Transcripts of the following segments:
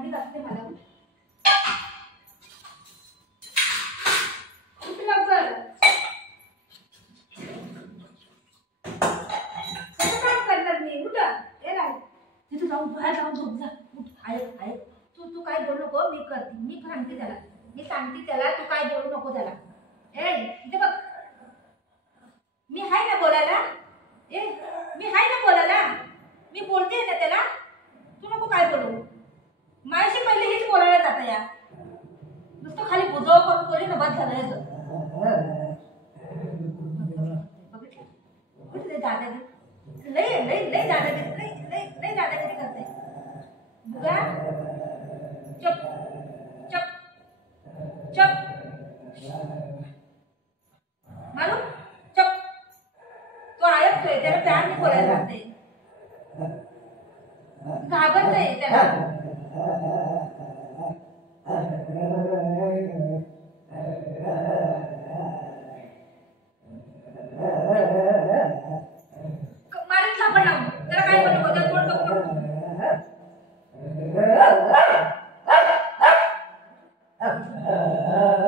भांडी घासते मला उठ लवकर कसं काम करणार मी उठ ए राय तिथे जाऊन बाहेर जाऊन झोप जा उठ ऐक ऐक तू काय बोलू नको मी करते मी सांगते त्याला तू काय बोलू नको त्याला ए इथे बघ मी हाय ना बोलायला ए मी हाय ना बोलायला मी बोलते ना त्याला तू नको काय बोलू माझ्याशी पहिले हेच बोलायला जातं या नुसतं खाली बुजव करून कोणी ना बस झालं याचं बघितलं दादागिरी लय लय लय दादागिरी लय लय लय दादागिरी करते बुगा चप चप चप मारू चप तो ऐकतोय त्याला प्यारने बोलायला लागते घाबरतोय त्याला मारून सापड लावून त्याला काय बोलू होतं तोंड नको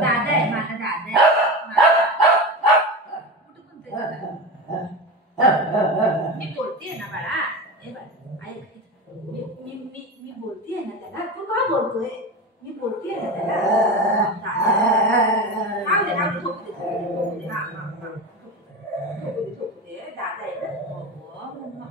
दादा आहे माझा दादा मी बोलतेय ना बाळा ए बाळा ऐक मी बोलतेय ना त्याला तू का बोलतोय मी बोलतेय ना त्याला थांब दे झोपू दे हा झोपू दे दादा आहे ना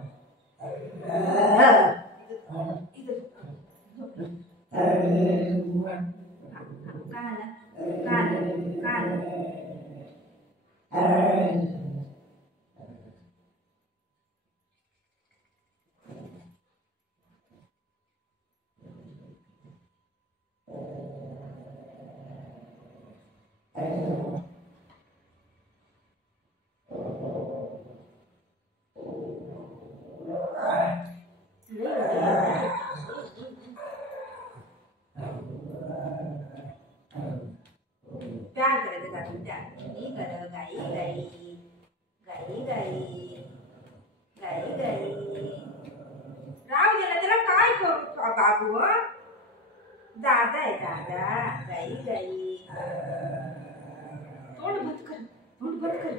प्यार करायचं का तुमच्या मी कर गाई गाई गाई गाई गाई गाई राव गेला त्याला काय करू बाबू दादा आहे दादा गाई गाई तोंड बंद कर तोंड बंद कर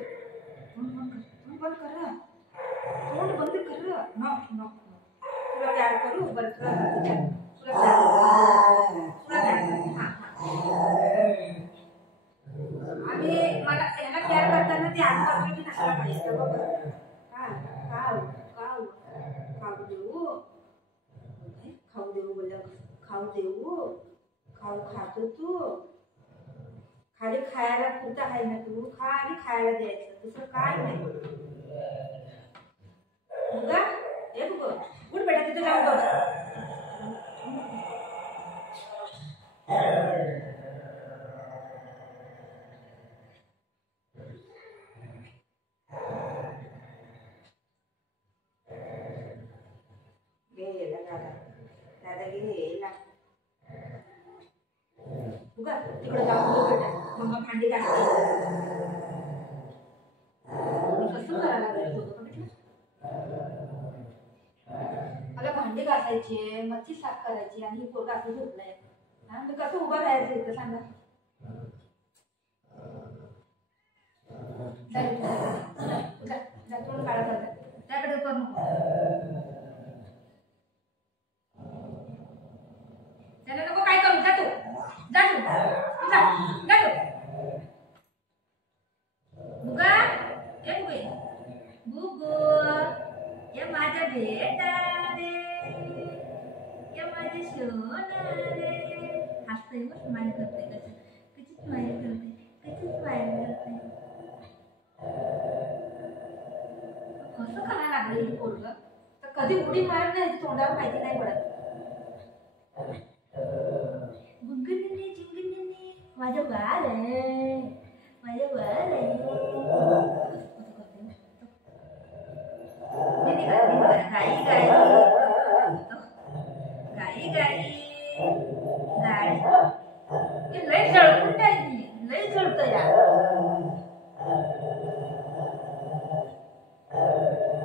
तोंड बंद कर तोंड बंद कर तोंड बंद कर नको नको तुला प्यार करू बरं तुला आणि मला याला प्यार करताना ते आजूबाजूला नसला पाहिजे खाऊ देऊ खाऊ देऊ बोललं खाऊ देऊ खाऊ खातो तू खाली खायला पुरता आहे ना तू खाली खायला द्यायचं दुसरं काय नाही बघा हे बघ उठ बेटा तिथे जाऊन बघ तिकडे जाऊन मग भांडी घासते कसं करायला लागलं मला भांडी घासायची मच्छी साफ करायची आणि पोरगा असं झोपलाय मी कसं उभं राहायचं इथं सांगा तोंड काढा करतात त्याकडे करू नको त्याला नको काय करू जातो बुगा ये बुगू ये माझ्या बेटा रे ये माझे सोना रे हसते व स्माइल करते कशी स्माइल करते कसं करायला लागलं ही पोरग तर कधी उडी मारत नाही तोंडावर माहिती नाही पडत माझ्या बाळ आहे गाई गाई गाई गाई गाई लय जळकून लय जळत या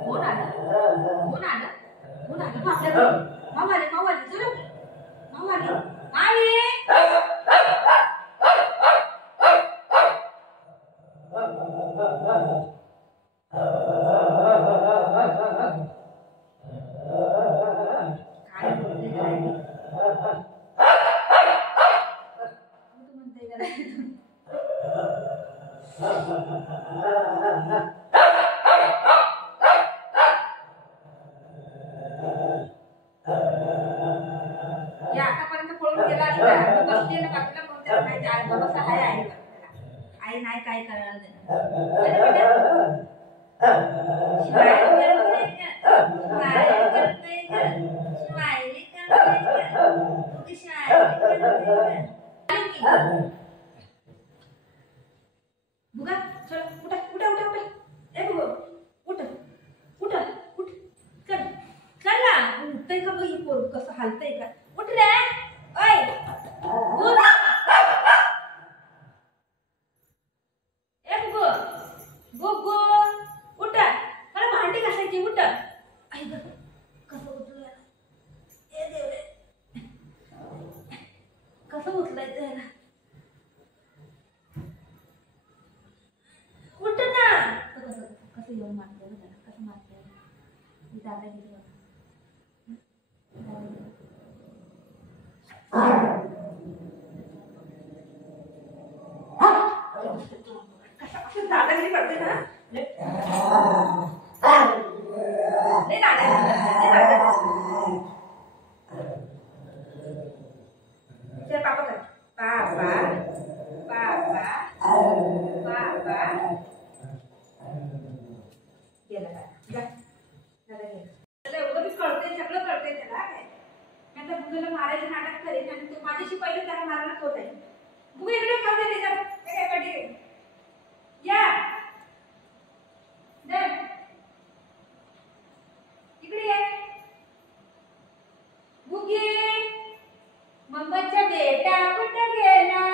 कोण आलं आपल्याकडे मावाले चला मावाले या आतापर्यंत पळून गेला असता बसली ना कापला म्हणून त्याला माहिती आहे बाबा सहाय आहे आई नाही काय करणार बुगा चल उठा उठा उठा उठा ए बुगो उठ उठ उठ चल चल ना उठतय का ही पोर कसं हालतय का उठ रे ओय उठ ए बुगो बुगो उठ मला भांडी घासायची उठ आई ग कसं उठलं ए देवरे कसं उठलायचं याला उठ ना कसं कसं येऊन मारते त्याला कसं मारते मी दादागिरी दादागिरी करते ना पापा कर पापा पापा पापा गेला जा दादा गेला त्याला एवढं बी कळतंय सगळं कळतंय त्याला काय मी आता बुगेला मारायचं नाटक करेन आणि तू माझ्याशी पहिले त्याला मारायला तोच आहे बुगे इकडे खाऊ दे त्याच्या काय पाठी या दे इकडे ये बुगे मम्माचा बेटा कुठे गेला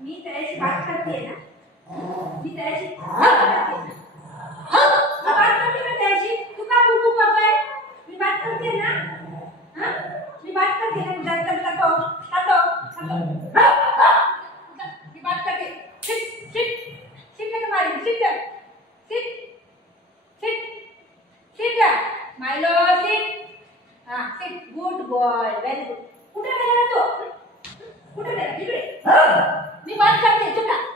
मी त्याची बात करते ना मी त्याची बात करते ना त्याची तू का बुबू करतोय मी बात करते ना हां मी बात करते ना जास्त खातो मी बात करते सिट सिट सिट ना मारी sit sit sit sit Milo sit हां sit good boy very good कुठे गेला तो कुठे गेला इकडे मी बात करते चुप